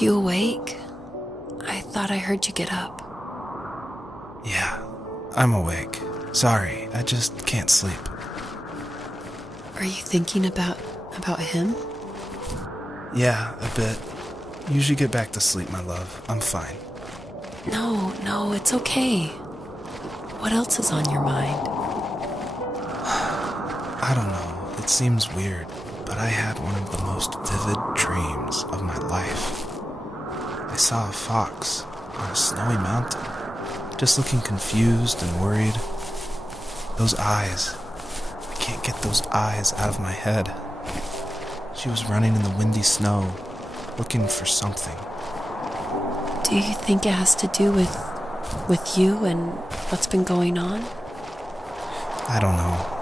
you awake? I thought I heard you get up. Yeah, I'm awake. Sorry, I just can't sleep. Are you thinking about him? Yeah, a bit. You should get back to sleep, my love. I'm fine. No, it's okay. What else is on your mind? I don't know. It seems weird, but I had one of the most vivid dreams of my life. I saw a fox on a snowy mountain, just looking confused and worried. Those eyes. I can't get those eyes out of my head. She was running in the windy snow, looking for something. Do you think it has to do with you and what's been going on? I don't know.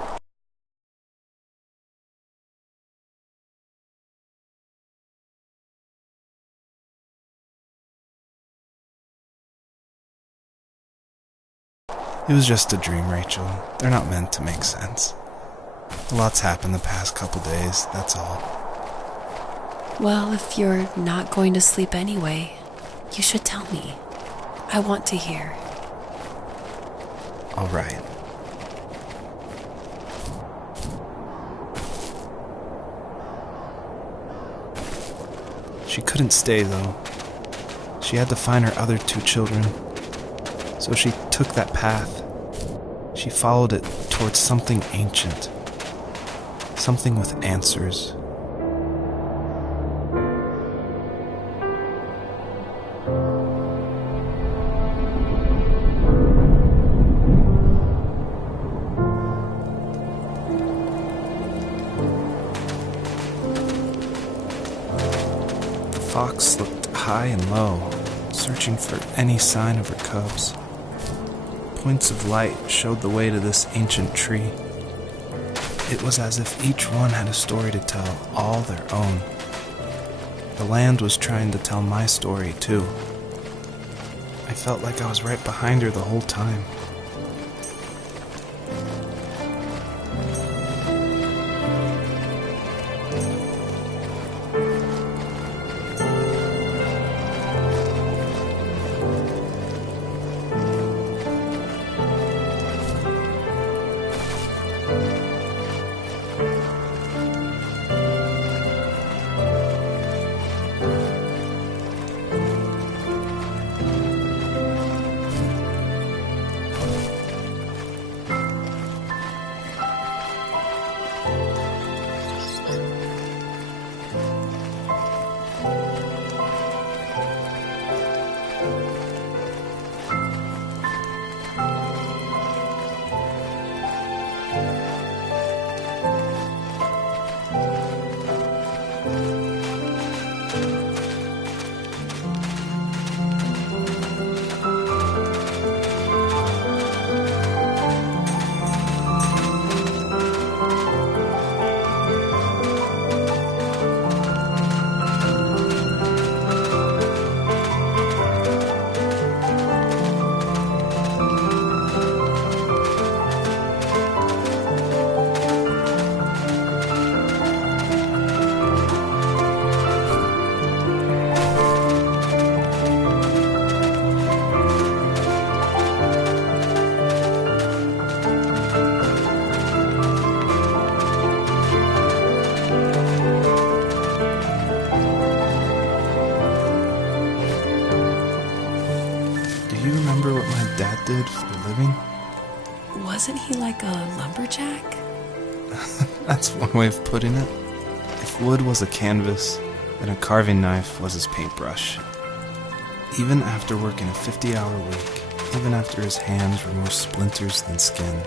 It was just a dream, Rachel. They're not meant to make sense. A lot's happened the past couple days, that's all. Well, if you're not going to sleep anyway, you should tell me. I want to hear. All right. She couldn't stay, though. She had to find her other 2 children. So she took that path. She followed it towards something ancient. Something with answers. The fox looked high and low, searching for any sign of her cubs. Points of light showed the way to this ancient tree. It was as if each one had a story to tell, all their own. The land was trying to tell my story, too. I felt like I was right behind her the whole time. Dad did for a living? Wasn't he like a lumberjack? That's one way of putting it. If wood was a canvas, then a carving knife was his paintbrush. Even after working a 50-hour week, even after his hands were more splinters than skin,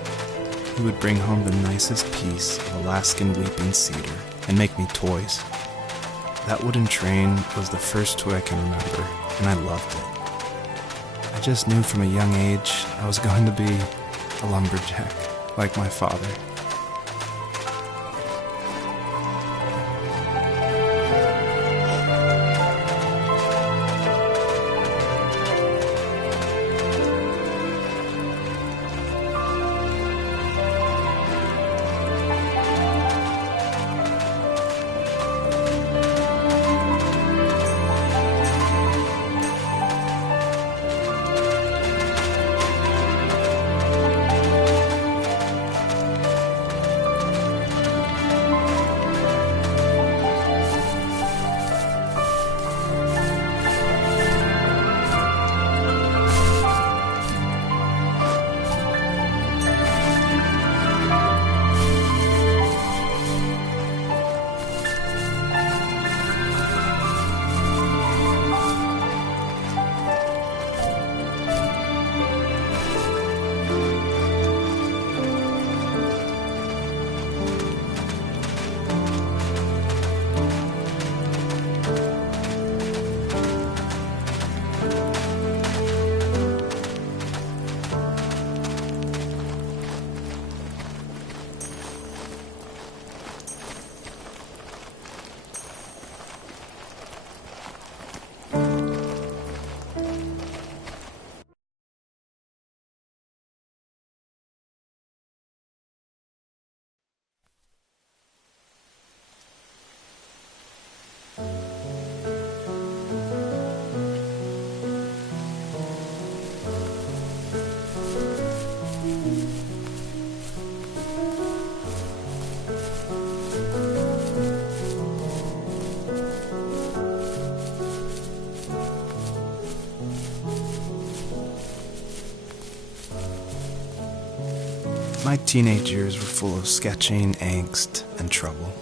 he would bring home the nicest piece of Alaskan weeping cedar and make me toys. That wooden train was the first toy I can remember, and I loved it. I just knew from a young age I was going to be a lumberjack, like my father. My teenage years were full of sketching, angst, and trouble.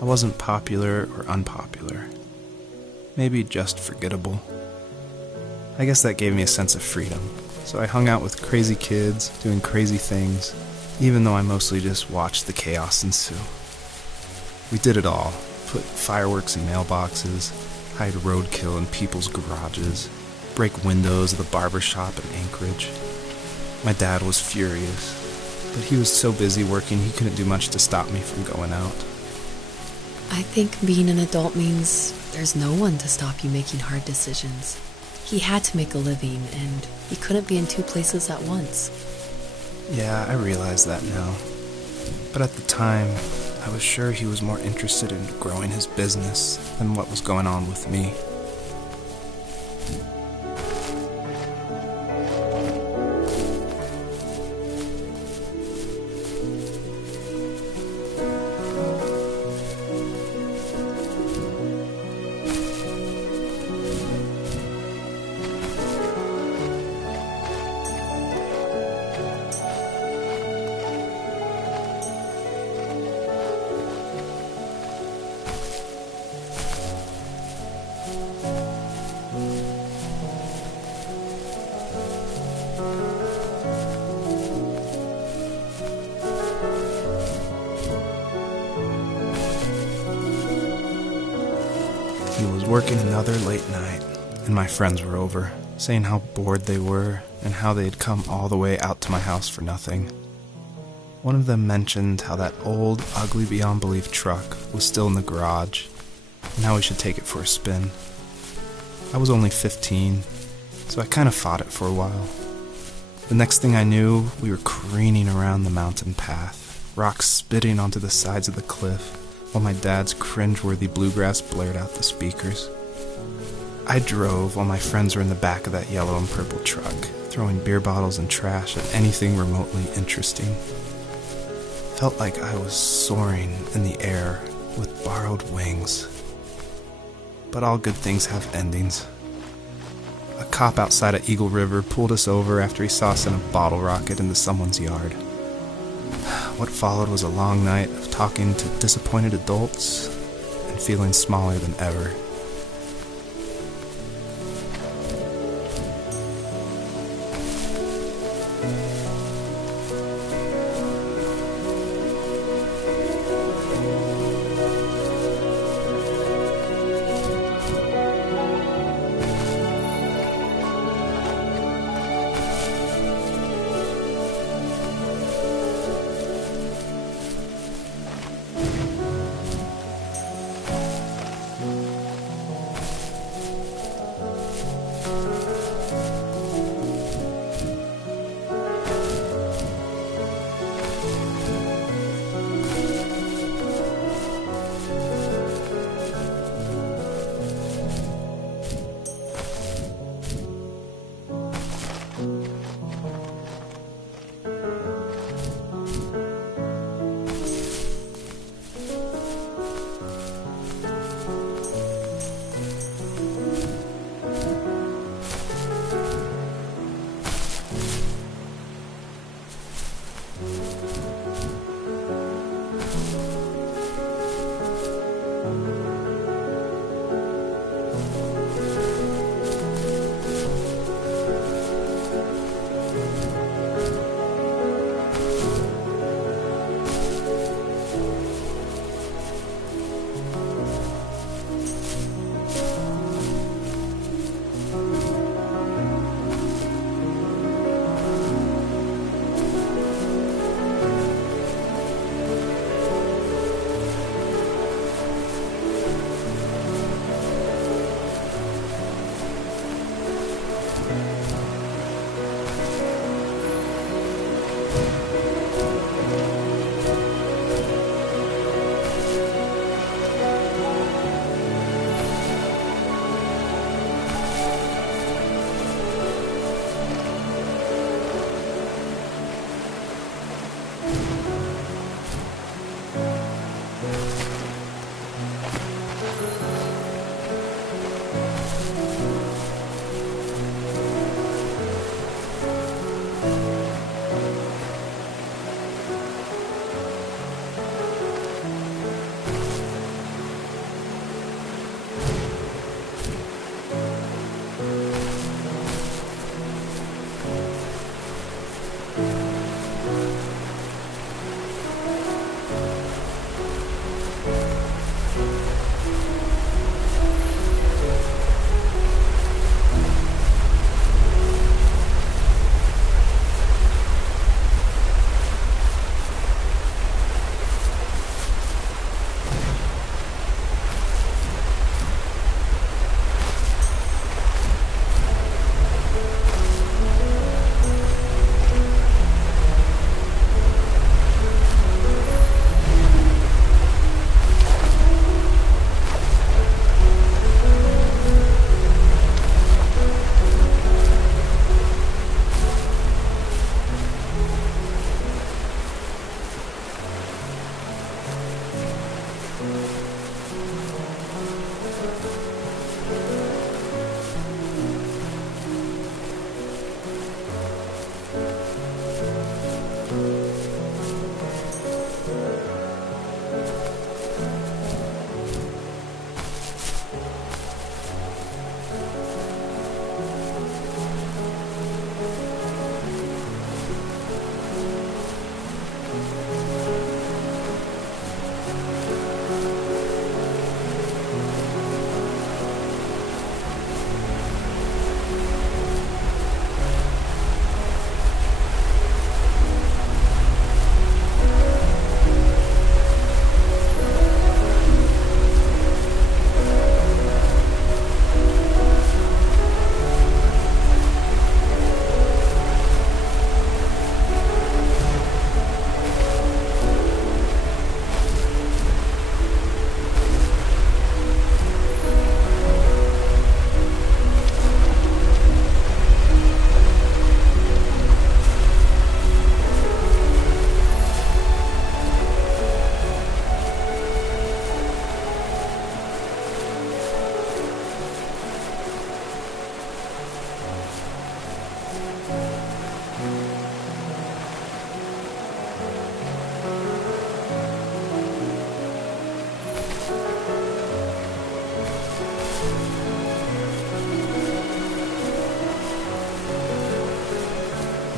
I wasn't popular or unpopular. Maybe just forgettable. I guess that gave me a sense of freedom, so I hung out with crazy kids, doing crazy things, even though I mostly just watched the chaos ensue. We did it all. Put fireworks in mailboxes, hide roadkill in people's garages, break windows of the barber shop in Anchorage. My dad was furious, but he was so busy working he couldn't do much to stop me from going out. I think being an adult means there's no one to stop you making hard decisions. He had to make a living, and he couldn't be in two places at once. Yeah, I realize that now. But at the time, I was sure he was more interested in growing his business than what was going on with me. He was working another late night, and my friends were over, saying how bored they were and how they had come all the way out to my house for nothing. One of them mentioned how that old, ugly beyond belief truck was still in the garage, and how we should take it for a spin. I was only 15, so I kind of fought it for a while. The next thing I knew, we were careening around the mountain path, rocks spitting onto the sides of the cliff, while my dad's cringeworthy bluegrass blared out the speakers. I drove while my friends were in the back of that yellow and purple truck, throwing beer bottles and trash at anything remotely interesting. Felt like I was soaring in the air with borrowed wings. But all good things have endings. A cop outside of Eagle River pulled us over after he saw us send a bottle rocket into someone's yard. What followed was a long night of talking to disappointed adults and feeling smaller than ever.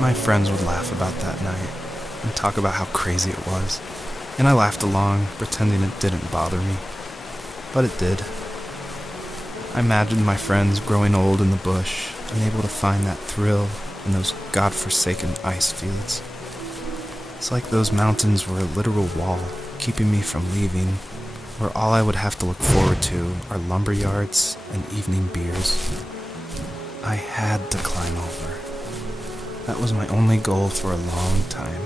My friends would laugh about that night and talk about how crazy it was, and I laughed along, pretending it didn't bother me. But it did. I imagined my friends growing old in the bush, unable to find that thrill in those godforsaken ice fields. It's like those mountains were a literal wall, keeping me from leaving, where all I would have to look forward to are lumber yards and evening beers. I had to climb over. That was my only goal for a long time.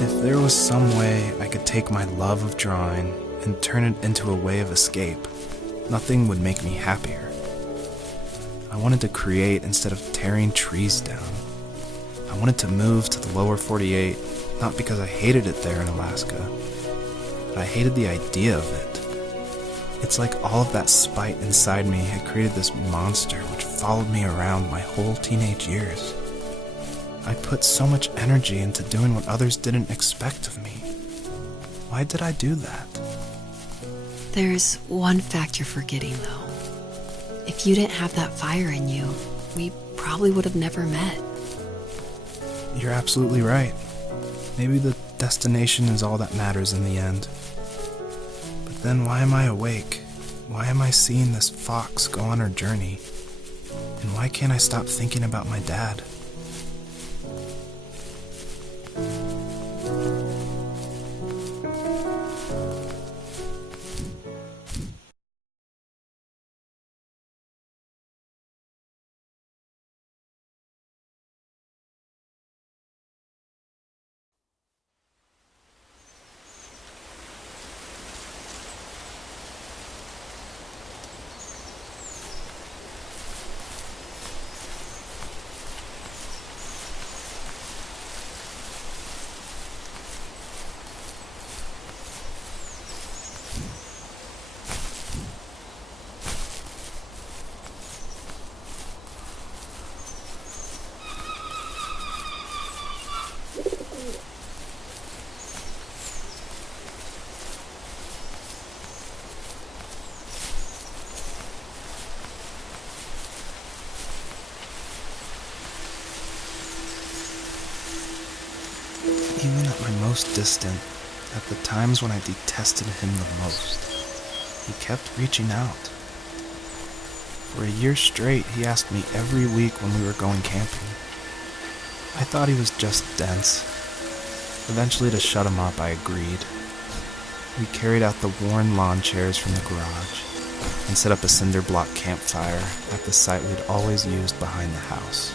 If there was some way I could take my love of drawing and turn it into a way of escape, nothing would make me happier. I wanted to create instead of tearing trees down. I wanted to move to the lower 48, not because I hated it there in Alaska, but I hated the idea of it. It's like all of that spite inside me had created this monster which followed me around my whole teenage years. I put so much energy into doing what others didn't expect of me. Why did I do that? There's one fact you're forgetting, though. If you didn't have that fire in you, we probably would have never met. You're absolutely right. Maybe the destination is all that matters in the end. But then why am I awake? Why am I seeing this fox go on her journey? And why can't I stop thinking about my dad? Even at my most distant, at the times when I detested him the most, he kept reaching out. For a year straight, he asked me every week when we were going camping. I thought he was just dense. Eventually, to shut him up, I agreed. We carried out the worn lawn chairs from the garage, and set up a cinder block campfire at the site we'd always used behind the house.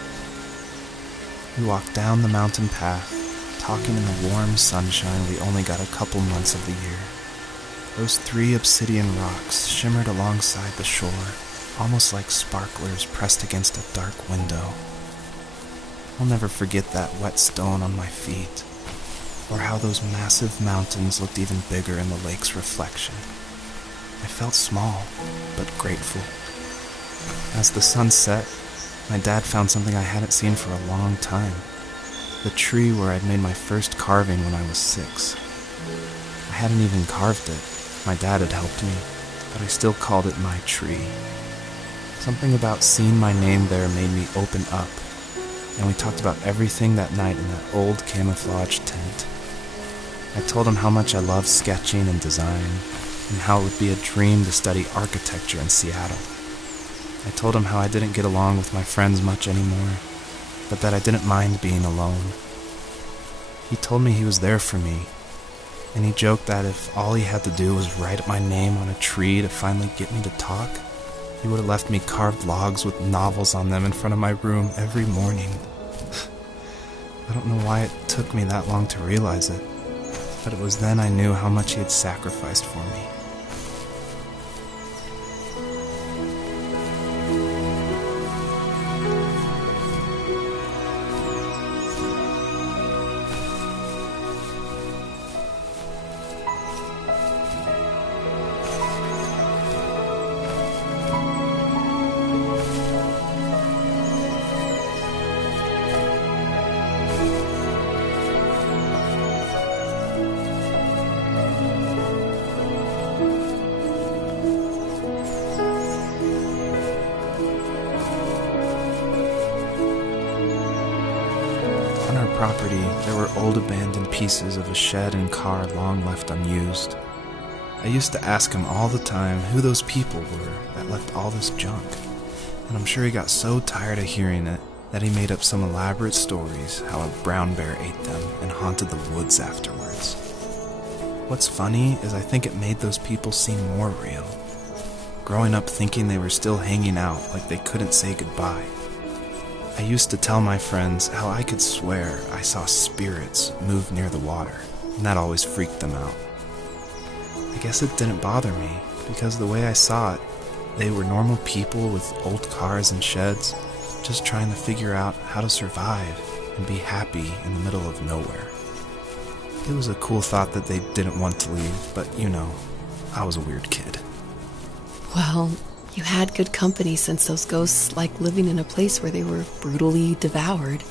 We walked down the mountain path, talking in the warm sunshine we only got a couple months of the year. Those 3 obsidian rocks shimmered alongside the shore, almost like sparklers pressed against a dark window. I'll never forget that wet stone on my feet, or how those massive mountains looked even bigger in the lake's reflection. I felt small, but grateful. As the sun set, my dad found something I hadn't seen for a long time. The tree where I'd made my first carving when I was 6. I hadn't even carved it. My dad had helped me, but I still called it my tree. Something about seeing my name there made me open up, and we talked about everything that night in that old camouflage tent. I told him how much I loved sketching and design, and how it would be a dream to study architecture in Seattle. I told him how I didn't get along with my friends much anymore, but that I didn't mind being alone. He told me he was there for me, and he joked that if all he had to do was write my name on a tree to finally get me to talk, he would have left me carved logs with novels on them in front of my room every morning. I don't know why it took me that long to realize it, but it was then I knew how much he had sacrificed for me. On our property, there were old abandoned pieces of a shed and car long left unused. I used to ask him all the time who those people were that left all this junk, and I'm sure he got so tired of hearing it that he made up some elaborate stories how a brown bear ate them and haunted the woods afterwards. What's funny is I think it made those people seem more real, growing up thinking they were still hanging out like they couldn't say goodbye. I used to tell my friends how I could swear I saw spirits move near the water, and that always freaked them out. I guess it didn't bother me, because the way I saw it, they were normal people with old cars and sheds, just trying to figure out how to survive and be happy in the middle of nowhere. It was a cool thought that they didn't want to leave, but you know, I was a weird kid. Well, you had good company since those ghosts liked living in a place where they were brutally devoured.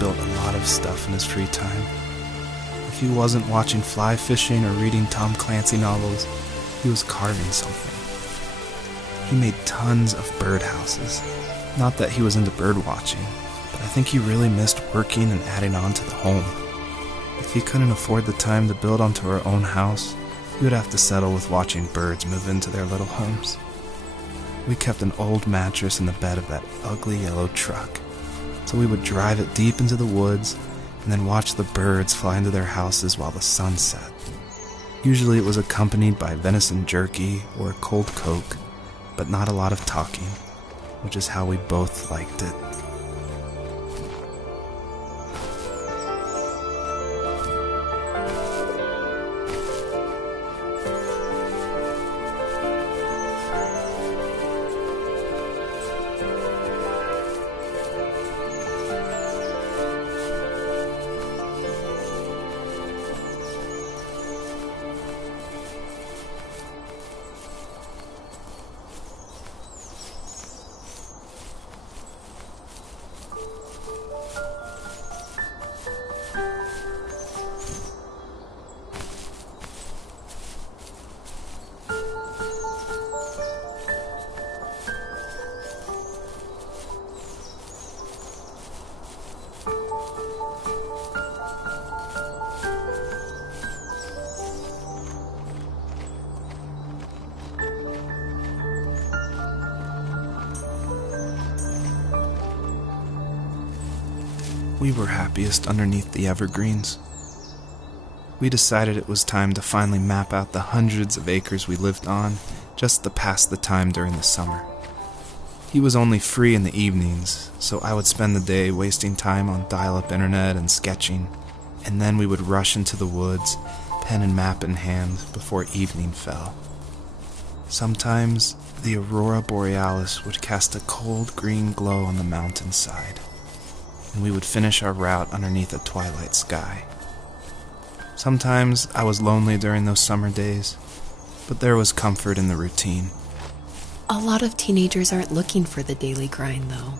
built a lot of stuff in his free time. If he wasn't watching fly fishing or reading Tom Clancy novels, he was carving something. He made tons of birdhouses. Not that he was into bird watching, but I think he really missed working and adding on to the home. If he couldn't afford the time to build onto our own house, he would have to settle with watching birds move into their little homes. We kept an old mattress in the bed of that ugly yellow truck, so we would drive it deep into the woods and then watch the birds fly into their houses while the sun set. Usually it was accompanied by venison jerky or a cold Coke, but not a lot of talking, which is how we both liked it. We were happiest underneath the evergreens. We decided it was time to finally map out the hundreds of acres we lived on just to pass the time during the summer. He was only free in the evenings, so I would spend the day wasting time on dial-up internet and sketching, and then we would rush into the woods, pen and map in hand, before evening fell. Sometimes the aurora borealis would cast a cold green glow on the mountainside, and we would finish our route underneath a twilight sky. Sometimes I was lonely during those summer days, but there was comfort in the routine. A lot of teenagers aren't looking for the daily grind, though.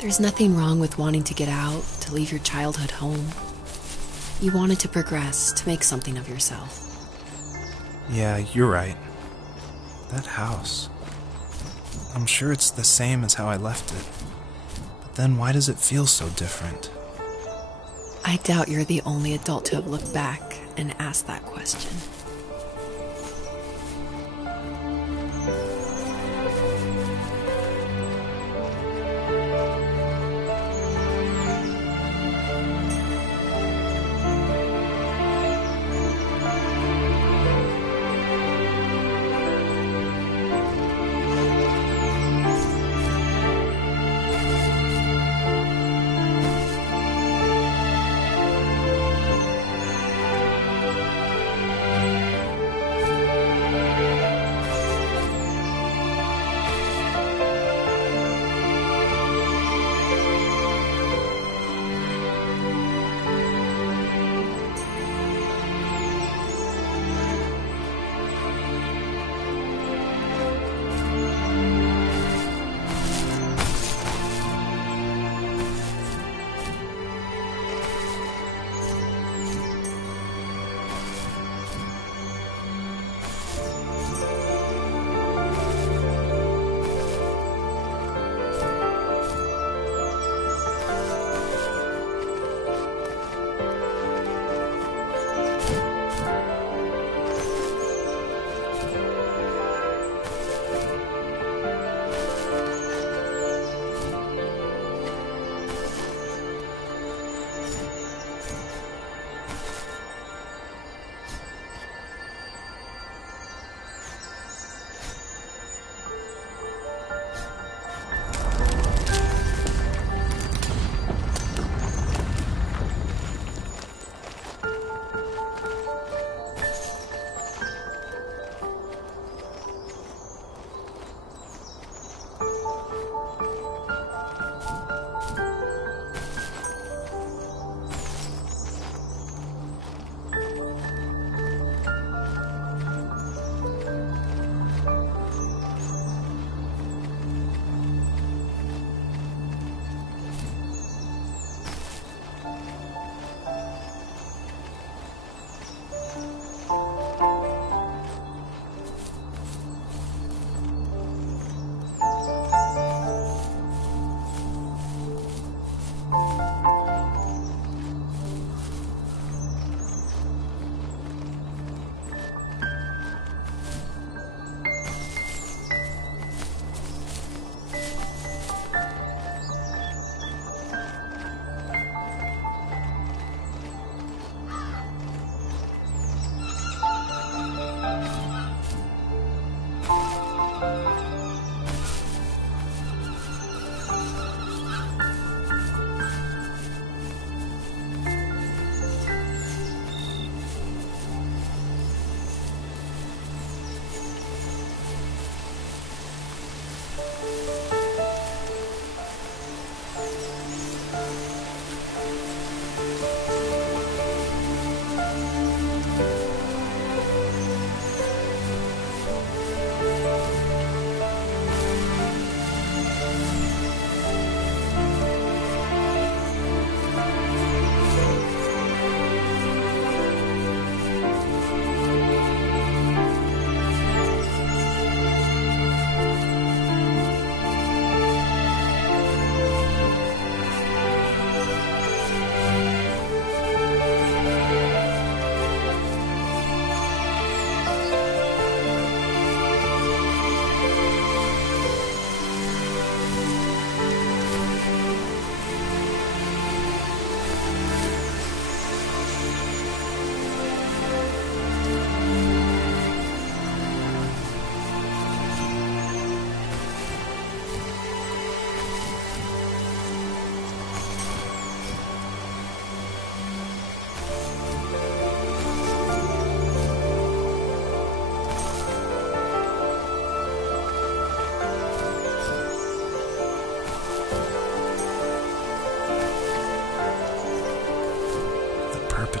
There's nothing wrong with wanting to get out, to leave your childhood home. You wanted to progress, to make something of yourself. Yeah, you're right. That house. I'm sure it's the same as how I left it. But then why does it feel so different? I doubt you're the only adult to have looked back and asked that question.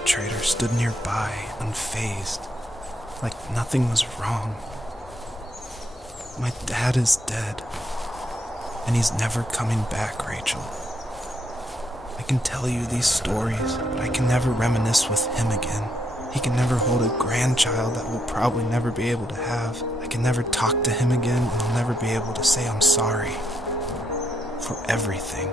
perpetrator stood nearby, unfazed, like nothing was wrong. My dad is dead, and he's never coming back, Rachel. I can tell you these stories, but I can never reminisce with him again. He can never hold a grandchild that we'll probably never be able to have. I can never talk to him again, and I'll never be able to say I'm sorry for everything.